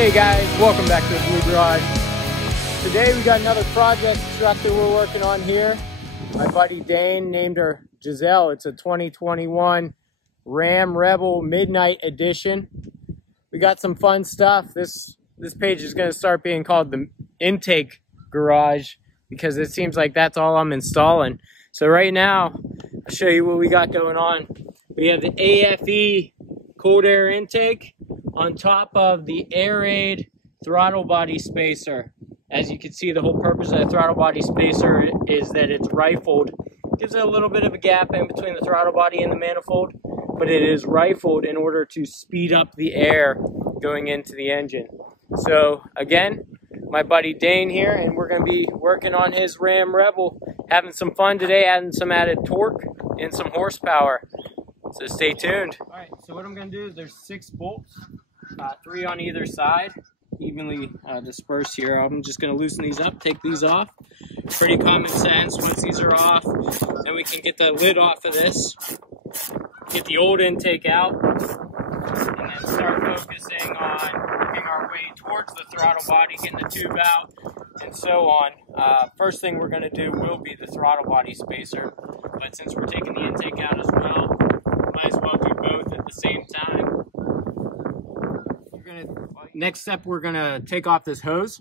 Hey guys, welcome back to the Blue Garage. Today we got another project truck that we're working on here. My buddy Dane named her Giselle. It's a 2021 Ram Rebel Midnight Edition. We got some fun stuff. This page is going to start being called the Intake Garage because it seems like that's all I'm installing. So right now, I'll show you what we got going on. We have the AFE Cold Air Intake on top of the Airaid Throttle Body Spacer. As you can see, the whole purpose of the throttle body spacer is that it's rifled. Gives it a little bit of a gap in between the throttle body and the manifold, but it is rifled in order to speed up the air going into the engine. So again, my buddy Dane here, and we're going to be working on his Ram Rebel, having some fun today, adding some added torque and some horsepower. So stay tuned. All right, so what I'm going to do is there's 6 bolts, 3 on either side, evenly dispersed here. I'm just going to loosen these up, take these off. Pretty common sense. Once these are off, then we can get the lid off of this, get the old intake out, and then start focusing on working our way towards the throttle body, getting the tube out, and so on. First thing we're going to do will be the throttle body spacer, but since we're taking the intake out as well, might as well do both at the same time. Next step, we're going to take off this hose,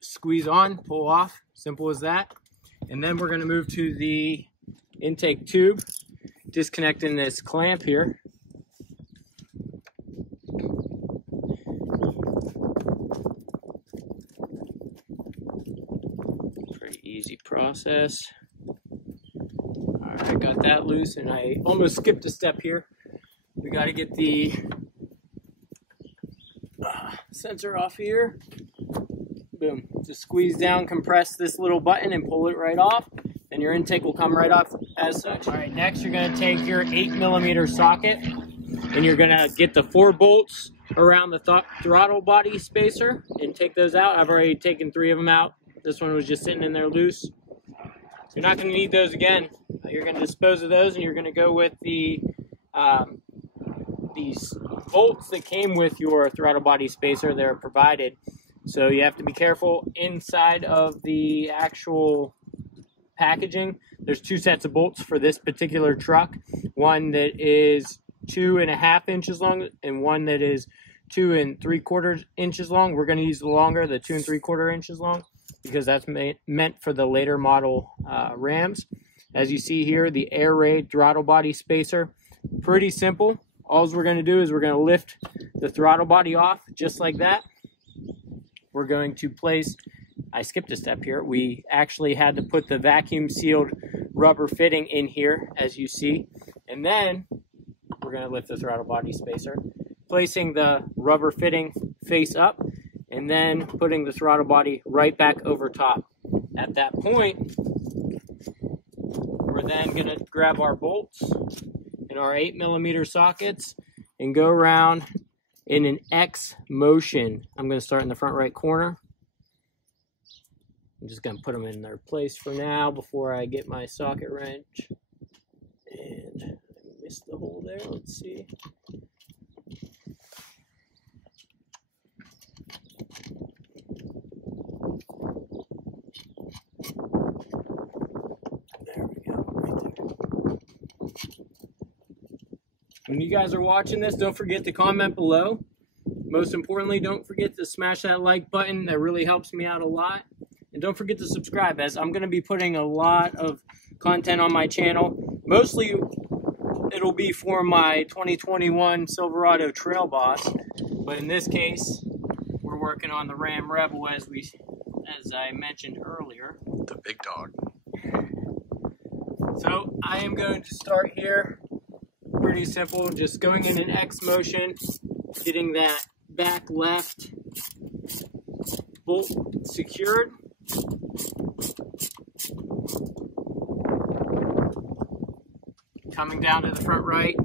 squeeze on, pull off, simple as that. And then we're going to move to the intake tube, disconnecting this clamp here. Pretty easy process. I got that loose, and I almost skipped a step here. We got to get the sensor off here. Boom. Just squeeze down, compress this little button, and pull it right off, and your intake will come right off as such. All right, next you're going to take your 8mm socket, and you're going to get the 4 bolts around the throttle body spacer and take those out. I've already taken 3 of them out. This one was just sitting in there loose. You're not going to need those again. You're going to dispose of those, and you're going to go with the these bolts that came with your throttle body spacer. They're provided, so you have to be careful inside of the actual packaging. There's 2 sets of bolts for this particular truck, one that is 2.5 inches long and one that is 2 3/4 inches long. We're going to use the longer, the 2 3/4 inches long, because that's meant for the later model Rams. As you see here, the Airaid Throttle Body Spacer, pretty simple. All we're going to do is we're going to lift the throttle body off just like that. We're going to place, I skipped a step here, we actually had to put the vacuum sealed rubber fitting in here, as you see, and then we're going to lift the throttle body spacer, placing the rubber fitting face up, and then putting the throttle body right back over top. At that point, we're then going to grab our bolts and our 8mm sockets and go around in an X motion. I'm going to start in the front right corner. I'm just going to put them in their place for now before I get my socket wrench. And I missed the hole there. Let's see. There we go, right there. When you guys are watching this, don't forget to comment below. Most importantly, don't forget to smash that like button. That really helps me out a lot. And don't forget to subscribe, as I'm going to be putting a lot of content on my channel. Mostly, it'll be for my 2021 Silverado Trail Boss. But in this case, we're working on the Ram Rebel, as I mentioned earlier. The big dog. So I am going to start here. Pretty simple, just going in an X motion, getting that back left bolt secured. Coming down to the front right.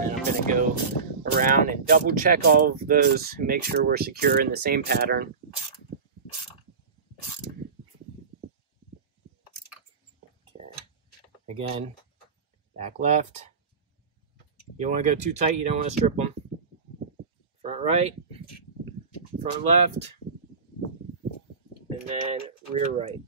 And I'm going to go around and double check all of those and make sure we're secure in the same pattern. Okay. Again, back left. You don't want to go too tight, you don't want to strip them. Front right, front left, and then rear right.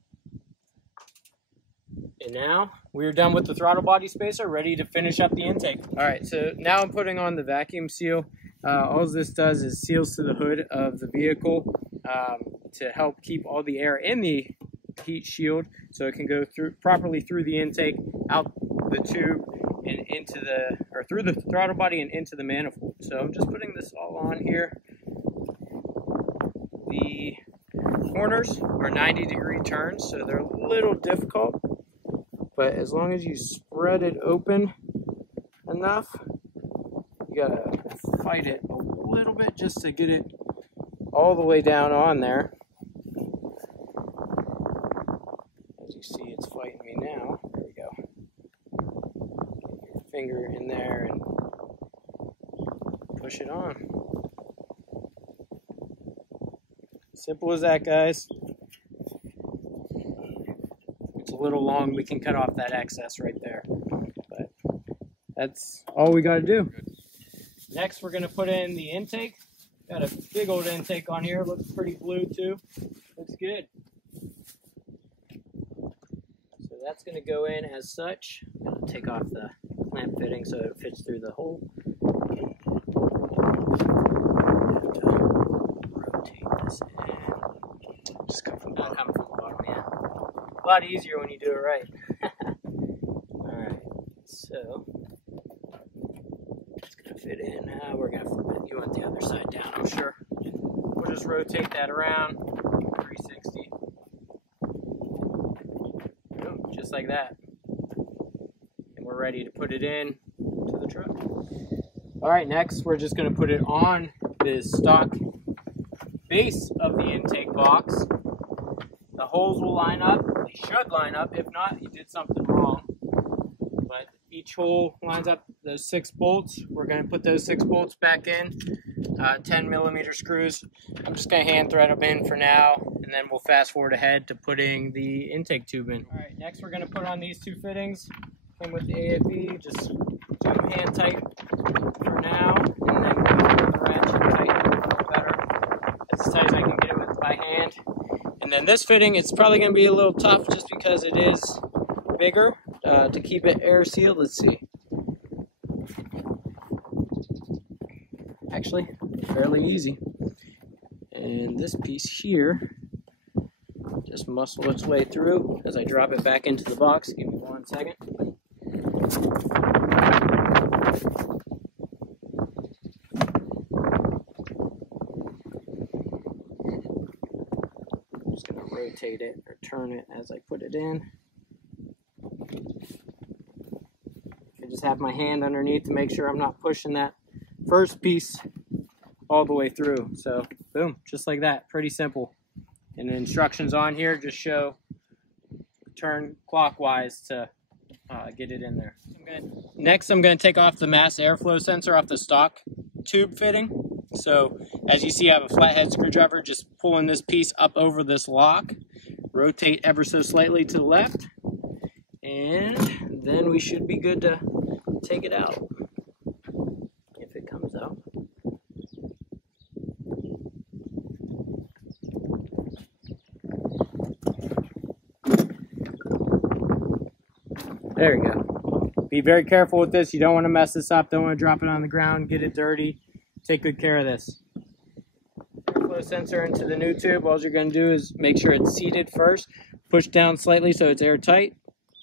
And now we're done with the throttle body spacer, ready to finish up the intake. All right, so now I'm putting on the vacuum seal. All this does is seals to the hood of the vehicle to help keep all the air in the heat shield so it can go through properly through the intake, out the tube, and into the, or through the throttle body and into the manifold. So I'm just putting this all on here. The corners are 90-degree turns, so they're a little difficult, but as long as you spread it open enough, you gotta fight it a little bit just to get it all the way down on there. As you see, it's fighting me now. There we go. Get your finger in there and push it on. Simple as that, guys. It's a little long. We can cut off that excess right there. But that's all we got to do. Next, we're going to put in the intake. Got a big old intake on here. Looks pretty blue, too. Looks good. So that's going to go in as such. I'm going to take off the clamp fitting so it fits through the hole. Rotate this in. Just come from the bottom. Yeah. A lot easier when you do it right. Alright, so it's going to fit in. We're going to flip it. You want the other side down, I'm sure. We'll just rotate that around 360. Boom, just like that. And we're ready to put it in to the truck. Alright, next we're just going to put it on the stock base of the intake box. The holes will line up. They should line up. If not, you did something wrong. But each hole lines up. Those 6 bolts. We're going to put those 6 bolts back in. 10mm screws. I'm just going to hand thread them in for now, and then we'll fast forward ahead to putting the intake tube in. All right, next we're going to put on these 2 fittings. Came with the AFE. Just do them hand tight for now, and then go with the ratchet tight better. As tight as I can get it with by hand. And then this fitting, it's probably going to be a little tough just because it is bigger to keep it air sealed. Let's see. Actually, fairly easy. And this piece here, just muscle its way through as I drop it back into the box. Give me 1 second. Rotate it or turn it as I put it in. I just have my hand underneath to make sure I'm not pushing that first piece all the way through. So boom, just like that, pretty simple. And the instructions on here just show turn clockwise to get it in there. Next, I'm going to take off the mass airflow sensor off the stock tube fitting. So as you see, I have a flathead screwdriver, just pulling this piece up over this lock, rotate ever so slightly to the left, and then we should be good to take it out, if it comes out. There we go. Be very careful with this. You don't want to mess this up. Don't want to drop it on the ground, get it dirty. Take good care of this. Airflow sensor into the new tube. All you're going to do is make sure it's seated first. Push down slightly so it's airtight.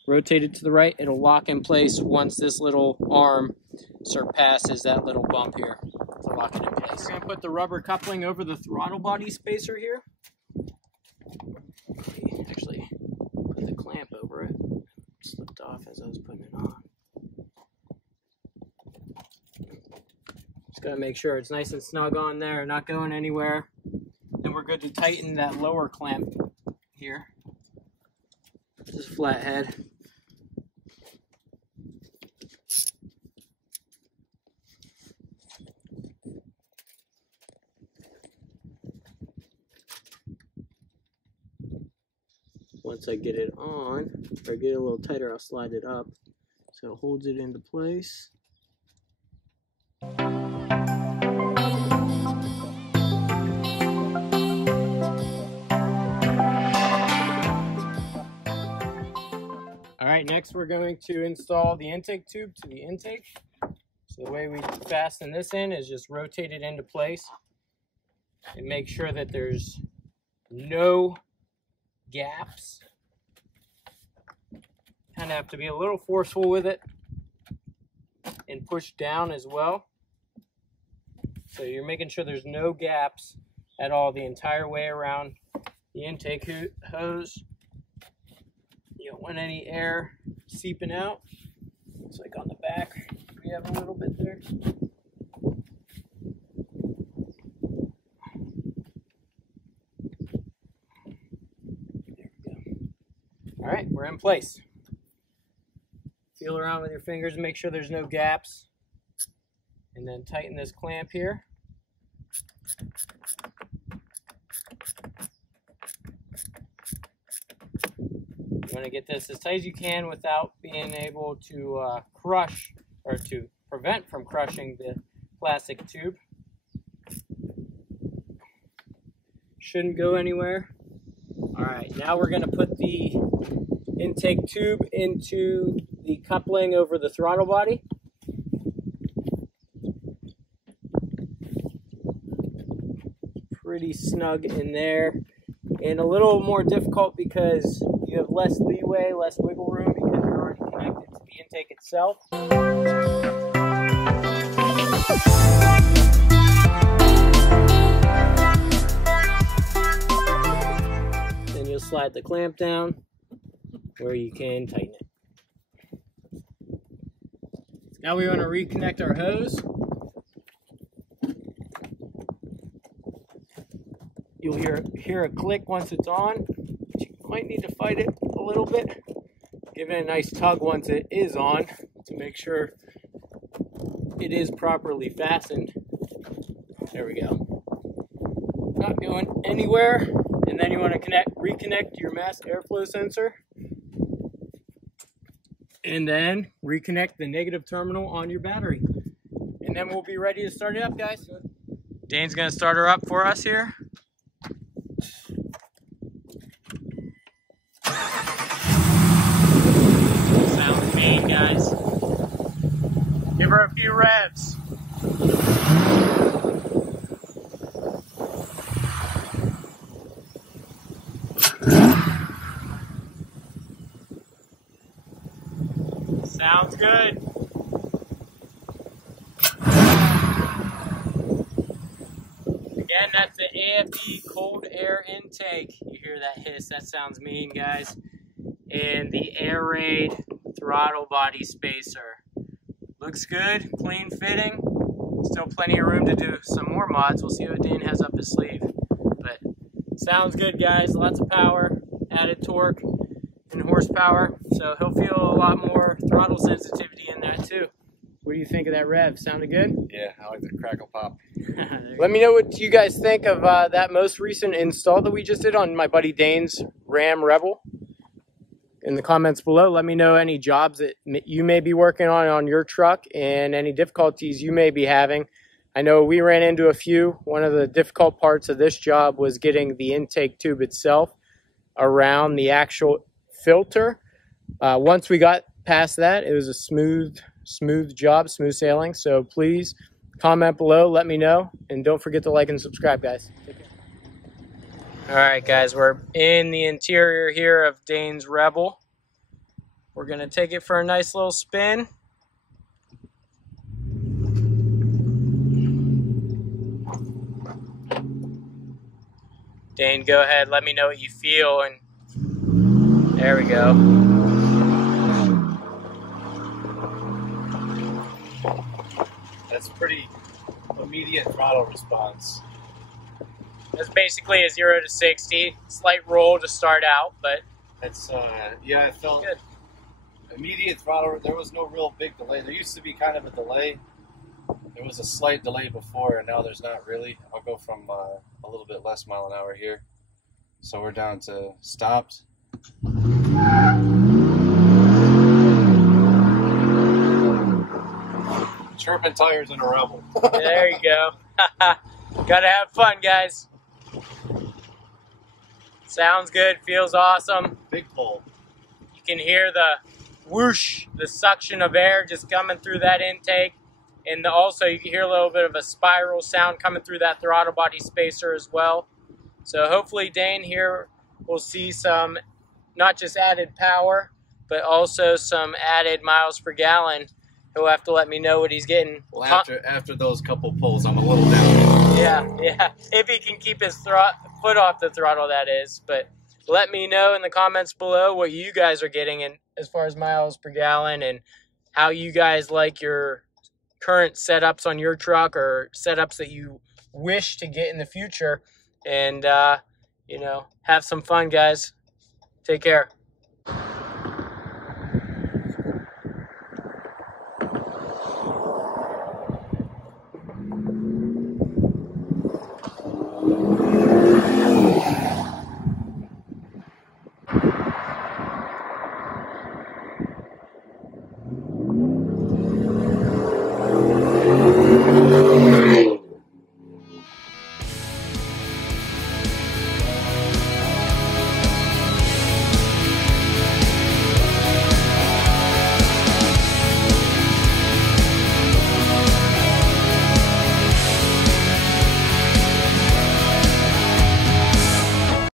Rotate it to the right. It'll lock in place once this little arm surpasses that little bump here to lock it in place. We're going to put the rubber coupling over the throttle body spacer here. Actually, put the clamp over it. Slipped off as I was putting it on. Just gotta make sure it's nice and snug on there, not going anywhere. Then we're good to tighten that lower clamp here. This is Flathead. Once I get it on, or get it a little tighter, I'll slide it up so it holds it into place. Alright, next we're going to install the intake tube to the intake. So the way we fasten this in is just rotate it into place and make sure that there's no gaps. Kind of have to be a little forceful with it and push down as well. So you're making sure there's no gaps at all the entire way around the intake hose. You don't want any air seeping out. Looks like on the back we have a little bit there. There we go. All right, we're in place. Feel around with your fingers and make sure there's no gaps. And then tighten this clamp here. You want to get this as tight as you can without being able to crush, or to prevent from crushing the plastic tube. Shouldn't go anywhere. Alright, now we're going to put the intake tube into the coupling over the throttle body. Pretty snug in there, and a little more difficult because you have less leeway, less wiggle room because you're already connected to the intake itself. Then you'll slide the clamp down where you can tighten it. Now we want to reconnect our hose. You'll hear a click once it's on, but you might need to fight it a little bit. Give it a nice tug once it is on to make sure it is properly fastened. There we go. Not going anywhere. And then you want to reconnect your mass airflow sensor. And then reconnect the negative terminal on your battery. And then we'll be ready to start it up, guys. Dane's going to start her up for us here. Sounds mean, guys. Give her a few revs. Sounds good. Again, that's the AFE Cold Air Intake. You hear that hiss? That sounds mean, guys. And the Airaid Throttle Body Spacer. Looks good, clean fitting. Still plenty of room to do some more mods. We'll see what Dane has up his sleeve. But sounds good, guys. Lots of power, added torque, and horsepower. So he'll feel a lot more throttle sensitivity in that too. What do you think of that rev? Sounded good? Yeah, I like the crackle pop. Let me know what you guys think of that most recent install that we just did on my buddy Dane's Ram Rebel. In the comments below, let me know any jobs that you may be working on your truck and any difficulties you may be having. I know we ran into a few. One of the difficult parts of this job was getting the intake tube itself around the actual filter. Once we got past that, it was a smooth job, smooth sailing. So please comment below, let me know, and don't forget to like and subscribe, guys. Take care. All right, guys, we're in the interior here of Dane's Rebel. We're gonna take it for a nice little spin. Dane, go ahead, let me know what you feel, and there we go. That's pretty immediate throttle response. It's basically a 0 to 60, slight roll to start out, but it's yeah, it felt good. Immediate throttle. There was no real big delay. There used to be kind of a delay. There was a slight delay before, and now there's not really. I'll go from a little bit less mile an hour here. So we're down to stopped. Chirping tires in a Rebel. There you go. Gotta have fun, guys. Sounds good, feels awesome. Big pull. You can hear the whoosh, the suction of air just coming through that intake. And also you can hear a little bit of a spiral sound coming through that throttle body spacer as well. So hopefully Dane here will see some, not just added power, but also some added miles per gallon. He'll have to let me know what he's getting. Well, after those couple pulls, I'm a little down. Yeah. If he can keep his foot off the throttle, that is. But let me know in the comments below what you guys are getting in as far as miles per gallon and how you guys like your current setups on your truck or setups that you wish to get in the future. And, you know, have some fun, guys. Take care.